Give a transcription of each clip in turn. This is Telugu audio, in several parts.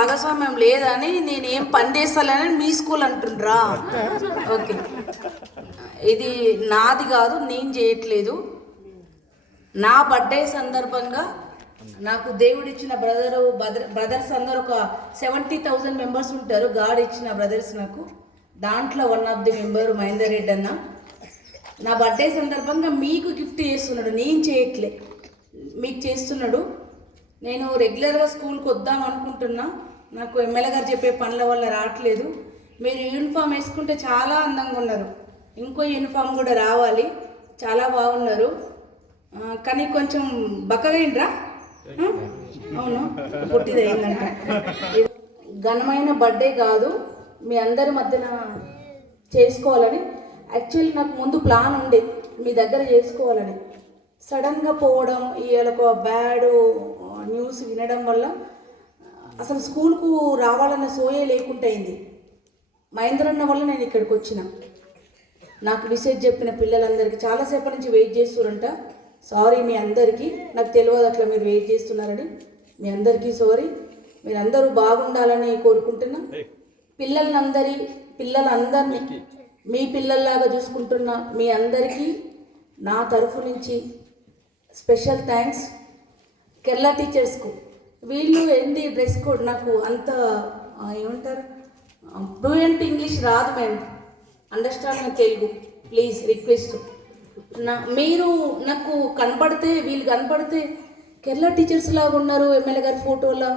భాగస్వామ్యం లేదని నేను ఏం పని చేస్తానని మీ స్కూల్ అంటుండ్రా. ఓకే. ఇది నాది కాదు నేను చేయట్లేదు. నా బర్త్డే సందర్భంగా నాకు దేవుడు ఇచ్చిన బ్రదరు బ్రదర్ బ్రదర్స్ అందరు ఒక సెవెంటీ థౌజండ్ మెంబర్స్ ఉంటారు గాడ్ ఇచ్చిన బ్రదర్స్ నాకు. దాంట్లో one of the member Mahender Reddy అన్న. నా బర్త్డే సందర్భంగా మీకు గిఫ్ట్ చేస్తున్నాడు నేను చేయట్లే. మీకు చేస్తున్నాడు. నేను రెగ్యులర్గా స్కూల్కి వద్దాం అనుకుంటున్నా. నాకు ఎమ్మెల్యే గారు చెప్పే పనుల వల్ల రావట్లేదు. మీరు యూనిఫామ్ వేసుకుంటే చాలా అందంగా ఉన్నారు. ఇంకో యూనిఫామ్ కూడా రావాలి. చాలా బాగున్నారు. కానీ కొంచెం బక్కగైండ్రా అవును పుట్టిదైందంట ఘనమైన బర్త్డే కాదు. మీ అందరి మధ్యన చేసుకోవాలని. యాక్చువల్లీ నాకు ముందు ప్లాన్ ఉండే. మీ దగ్గర చేసుకోవాలని. సడన్గా పోవడం ఈ ఒక బ్యాడ్ న్యూస్ వినడం వల్ల అసలు స్కూల్కు రావాలన్న సోయే లేకుండా అయింది. మహేంద్ర అన్న వల్ల నేను ఇక్కడికి వచ్చిన. నాకు విషయం చెప్పిన పిల్లలందరికీ చాలాసేపటి నుంచి వెయిట్ చేస్తున్నారంట సారీ మీ అందరికీ. నాకు తెలియదు అట్లా మీరు వెయిట్ చేస్తున్నారని. మీ అందరికీ సారీ. మీరందరూ బాగుండాలని కోరుకుంటున్నా. పిల్లలందరి పిల్లలందరినీ మీ పిల్లల్లాగా చూసుకుంటున్న మీ అందరికీ నా తరఫు నుంచి స్పెషల్ థ్యాంక్స్. కేరళ టీచర్స్కు. వీళ్ళు ఏంది డ్రెస్ కోడ్ నాకు అంత ఏమంటారు? ఫ్లూయెంట్ ఇంగ్లీష్ రాదు మేడం అండర్స్టాండ్ నా తెలుగు. ప్లీజ్ రిక్వెస్ట్ నా మీరు నాకు కనపడితే వీళ్ళు కనపడితే కేరళ టీచర్స్ లాగా ఉన్నారు ఎమ్మెల్యే గారి ఫోటోలో.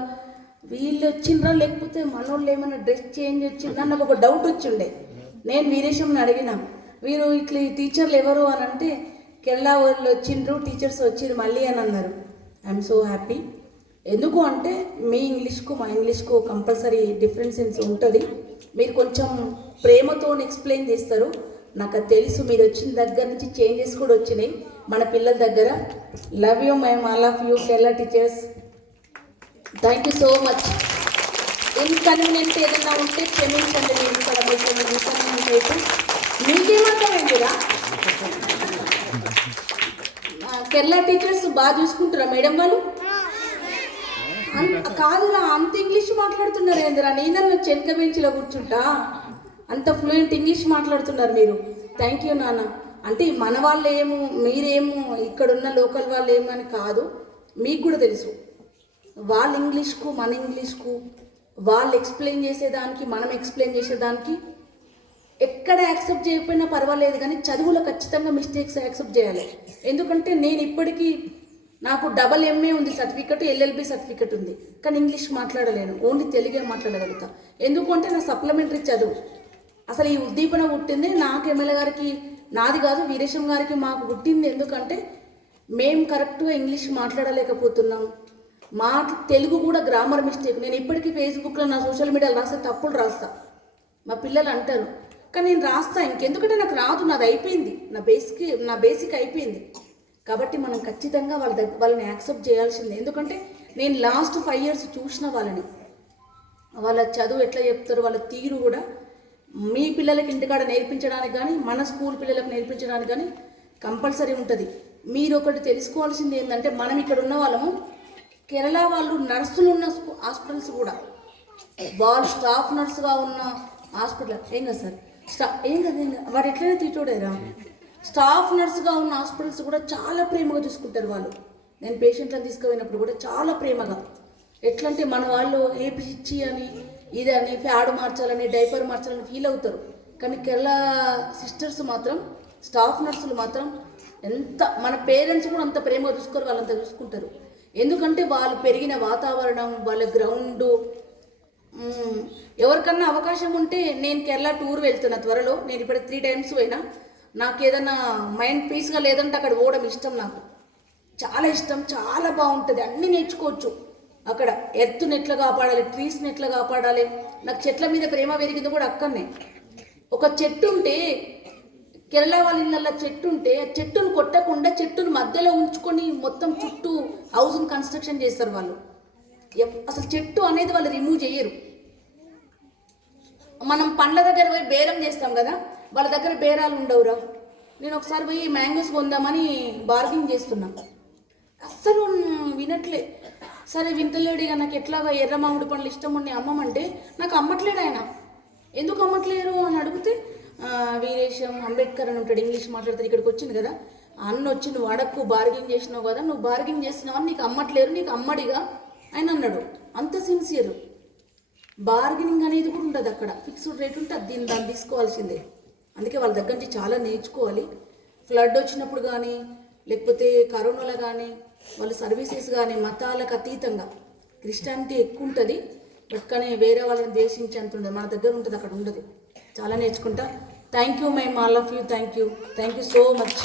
వీళ్ళు వచ్చిండ్రా? లేకపోతే మనోళ్ళు ఏమైనా డ్రెస్ చేంజ్ వచ్చిందా నాకు ఒక డౌట్ వచ్చిండే. నేను వీరేశంని అడిగిన. వీరు ఇట్లా ఈ టీచర్లు ఎవరు అని అంటే కేరళ వాళ్ళు వచ్చిండ్రు టీచర్స్ వచ్చిండ్రు మళ్ళీ అని అన్నారు. ఐఎమ్ సో హ్యాపీ ఎందుకు అంటే మీ ఇంగ్లీష్కు మా ఇంగ్లీష్కు కంపల్సరీ డిఫరెన్సెన్స్ ఉంటుంది. మీరు కొంచెం ప్రేమతో ఎక్స్ప్లెయిన్ చేస్తారు. నాకు అది తెలుసు మీరు వచ్చిన దగ్గర నుంచి చేంజెస్ కూడా వచ్చినాయి. మన పిల్లల దగ్గర. Love you my all of you Kerala teachers thank you so much inconvenient ఏదైనా ఉంటే క్షమించండి మీరు ఇక్కడ ఇన్కన్వీనియంట్ అయితే మీకేమంటారండిరా కేరళ టీచర్స్ బాగా చూసుకుంటారా మేడం వాళ్ళు? కాదురా అంత ఇంగ్లీష్ మాట్లాడుతున్నారు ఏందిరా? నేనన్నా చెనక బెంచ్లో కూర్చుంటా? అంత ఫ్లూయెంట్ ఇంగ్లీష్ మాట్లాడుతున్నారు మీరు. థ్యాంక్ యూ నాన్న. అంటే మన వాళ్ళు ఏము మీరేమో ఇక్కడున్న లోకల్ వాళ్ళు ఏమని అని కాదు. మీకు కూడా తెలుసు. వాళ్ళ ఇంగ్లీష్కు మన ఇంగ్లీష్కు వాళ్ళు ఎక్స్ప్లెయిన్ చేసేదానికి మనం ఎక్స్ప్లెయిన్ చేసేదానికి ఎక్కడ యాక్సెప్ట్ చేయకపోయినా పర్వాలేదు కానీ చదువులో ఖచ్చితంగా మిస్టేక్స్ యాక్సెప్ట్ చేయాలి. ఎందుకంటే నేను ఇప్పటికీ నాకు డబల్ ఎంఏ ఉంది సర్టిఫికెట్ ఎల్ఎల్బి సర్టిఫికెట్ ఉంది. కానీ ఇంగ్లీష్ మాట్లాడలేను. ఓన్లీ తెలుగే మాట్లాడగలుగుతా. ఎందుకంటే నా సప్లిమెంటరీ చదువు. అసలు ఈ ఉద్దీపన పుట్టింది నాకు ఎమ్మెల్యే గారికి నాది కాదు వీరేశం గారికి మాకు పుట్టింది ఎందుకంటే మేము కరెక్ట్గా ఇంగ్లీష్ మాట్లాడలేకపోతున్నాం. మా తెలుగు కూడా గ్రామర్ మిస్టేక్ నేను ఇప్పటికీ ఫేస్బుక్లో నా సోషల్ మీడియాలో రాస్తే తప్పులు రాస్తా. మా పిల్లలు అంటారు. కానీ నేను రాస్తా ఇంకెందుకంటే నాకు రాదు నాది అయిపోయింది. నా బేసిక్ నా బేసిక్ అయిపోయింది. కాబట్టి మనం ఖచ్చితంగా వాళ్ళ దగ్గర వాళ్ళని యాక్సెప్ట్ చేయాల్సిందే. ఎందుకంటే నేను లాస్ట్ ఫైవ్ ఇయర్స్ చూసిన వాళ్ళని. వాళ్ళ చదువు ఎట్లా చెప్తారు వాళ్ళ తీరు కూడా మీ పిల్లలకి ఇంటికాడ నేర్పించడానికి కానీ మన స్కూల్ పిల్లలకు నేర్పించడానికి కానీ కంపల్సరీ ఉంటుంది. మీరు ఒకటి తెలుసుకోవాల్సింది ఏంటంటే మనం ఇక్కడ ఉన్న వాళ్ళము కేరళ వాళ్ళు నర్సులు ఉన్న హాస్పిటల్స్ కూడా. వాళ్ళు స్టాఫ్ నర్సుగా ఉన్న హాస్పిటల్. ఏం కదా సార్? స్టా ఏం కదా ఏం కదా. వాడు ఎట్లయినా తీటోడేరా స్టాఫ్ నర్స్గా ఉన్న హాస్పిటల్స్ కూడా చాలా ప్రేమగా చూసుకుంటారు వాళ్ళు. నేను పేషెంట్లను తీసుకుపోయినప్పుడు కూడా చాలా ప్రేమగా. ఎట్లంటే మన వాళ్ళు ఏ పిచ్చి అని ఇదని ప్యాడ్ మార్చాలని డైపర్ మార్చాలని ఫీల్ అవుతారు. కానీ కేరళ సిస్టర్స్ మాత్రం స్టాఫ్ నర్సులు మాత్రం ఎంత మన పేరెంట్స్ కూడా అంత ప్రేమగా చూసుకోరు వాళ్ళంతా చూసుకుంటారు. ఎందుకంటే వాళ్ళు పెరిగిన వాతావరణం వాళ్ళ గ్రౌండ్ ఎవరికన్నా అవకాశం ఉంటే నేను కేరళ టూర్ వెళ్తున్నా త్వరలో. నేను ఇప్పుడు త్రీ టైమ్స్ పోయినా. నాకు ఏదైనా మైండ్ పీస్గా లేదంటే అక్కడ పోవడం ఇష్టం నాకు. చాలా ఇష్టం చాలా బాగుంటుంది. అన్నీ నేర్చుకోవచ్చు. అక్కడ ఎత్తుని ఎట్లా కాపాడాలి ట్రీస్ని ఎట్లా కాపాడాలి? నాకు చెట్ల మీద ప్రేమ పెరిగింది కూడా అక్కడనే. ఒక చెట్టు ఉంటే కేరళ వాళ్ళ ఇళ్ళల్లో చెట్టు ఉంటే ఆ చెట్టును కొట్టకుండా చెట్టును మధ్యలో ఉంచుకొని మొత్తం చుట్టూ హౌస్ని కన్స్ట్రక్షన్ చేస్తారు వాళ్ళు. అసలు చెట్టు అనేది వాళ్ళు రిమూవ్ చేయరు. మనం పండ్ల దగ్గర పోయి బేరం చేస్తాం కదా? వాళ్ళ దగ్గర బేరాలు ఉండవురా. నేను ఒకసారి పోయి మ్యాంగోస్ కొందామని బార్గింగ్ చేస్తున్నా. అస్సలు వినట్లే. సరే వింటలేడు ఇక నాకు ఎట్లాగా ఎర్ర మామిడి పండ్లు ఇష్టం ఉన్నాయి అమ్మమంటే నాకు అమ్మట్లేడు ఆయన. ఎందుకు అమ్మట్లేరు అని అడిగితే వీరేశం అంబేద్కర్ అని ఉంటాడు ఇంగ్లీష్ మాట్లాడతాడు ఇక్కడికి వచ్చింది కదా. అన్న వచ్చి నువ్వు అడక్కు బార్గెన్ చేసినావు కదా నువ్వు బార్గెన్ చేసినావని నీకు అమ్మట్లేరు నీకు అమ్మడిగా ఆయన అన్నాడు. అంత సిన్సియర్ బార్గెనింగ్ అనేది కూడా ఉంటుంది అక్కడ. ఫిక్స్డ్ రేట్ ఉంటుంది దీన్ని దాన్ని తీసుకోవాల్సిందే. అందుకే వాళ్ళ దగ్గర నుంచి చాలా నేర్చుకోవాలి. ఫ్లడ్ వచ్చినప్పుడు కానీ లేకపోతే కరోనాలో కానీ వాళ్ళ సర్వీసెస్ కానీ మతాలకు అతీతంగా క్రిస్టియానిటీ ఎక్కువ ఉంటుంది బట్ కానీ వేరే వాళ్ళని దేశించేంత ఉండదు. మన దగ్గర ఉంటుంది అక్కడ ఉండదు. చాలా నేర్చుకుంటా. Thank you ma'am all of you thank you thank you so much